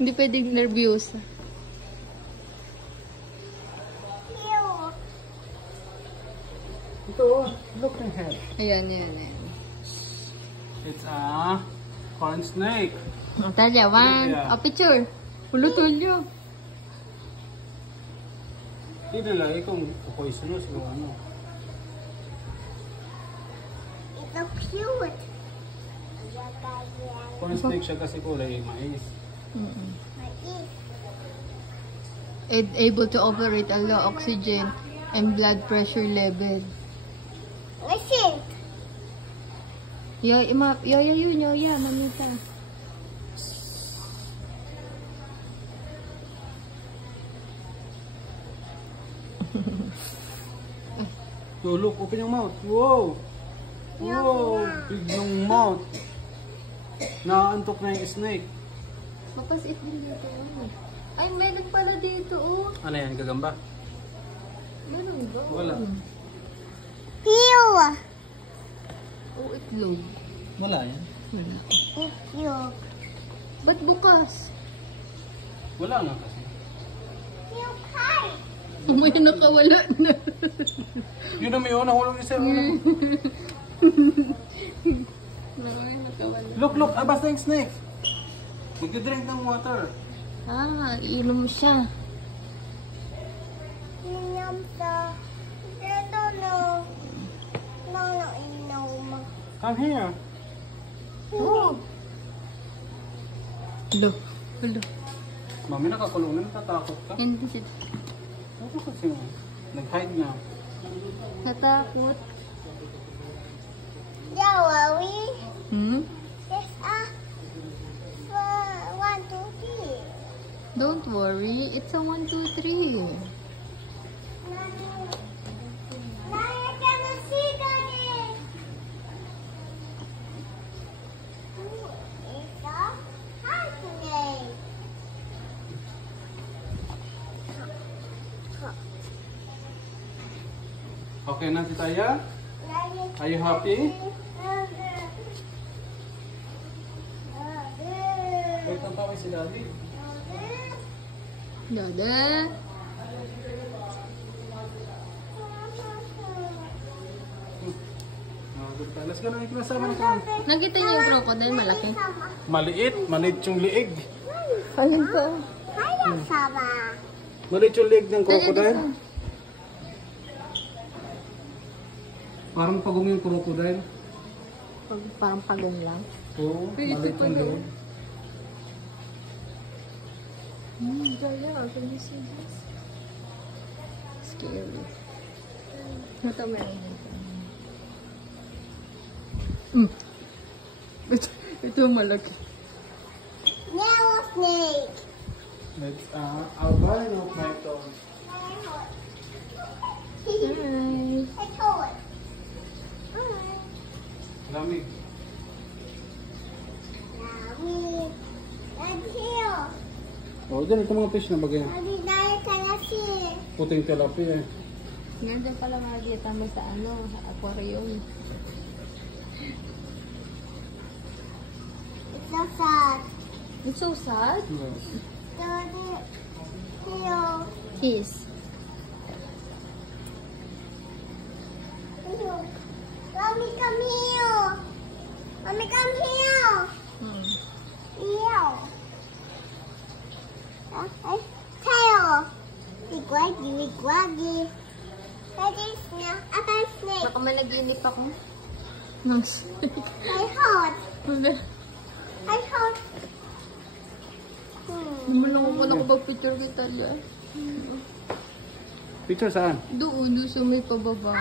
Hindi pwedeng nervyosa. Ito, look at her. Ayan, ayan, ayan. It's a corn snake. Talya, one. Yeah. A picture. Ulutol nyo. Hindi nilagay kung poisonous o ano. It's so cute. Corn snake siya kasi kulay mais. Able to operate a low oxygen and blood pressure level. Listen. Yun, mamita. So look, open your mouth. Wow! Wow! Big yung mouth. Nakaantok na yung snake. Mapasit din dito. Ay, meron pala dito, oh. Ano yan, gagamba? Meron ba? Wala. Pew. Oh, itlog. Wala yan. Wala. Pew. Ba't bukas? Wala nga kasi. Pew kite. May nakawala na. Yun naman yun, nahulog isa. May nakawala. Look, basta yung snake. Magdidrink ng water. Ah, iinom siya. Inom sa. I don't know. No, inom. Come here. Oh. Hello. Hello. Mami, nakakulong na, natatakot ka. Hindi siya. Ano kasi mo? Nag-hide nga. Natakot. Yeah, worry. Hmm? Yes, 1, 2, 3. Don't worry. It's a 1, 2, 3. Now you're gonna see Daddy. It's a holiday. Okay na si Taya? Are you happy? Wait, ang tawag si Daddy. Dada. Let's go na, ikasama na ka. Nakita niyo yung crocodile malaki? Maliit yung liig. Ayun pa. Hiya, Sama. Maliit yung liig ng crocodile. Parang pagong yung crocodile. Parang pagong lang. Oo, maliit yung liig. Daya, can you see this? Scary. Ito meron dito. Ito malaki. Yellow snake. It's albino python. Hi. I told it. Lamig. I'm here. Oh, dyan ito mga fish na bagay. Abi dahil kalasi. Puting tilapia eh. Nandun pala makikita mo sa sa aquarium. It's so sad. It's so sad. Yes. Daddy, here. Kiss. Mommy, come here. Mommy, come here. Here. Tail. Wigwagi. Daddy, apa snake? Baka managinip ako. Ng snake. I heart. I heart. Malaki ko na ko picture kita liya. Picture saan? Doon sa may pababa.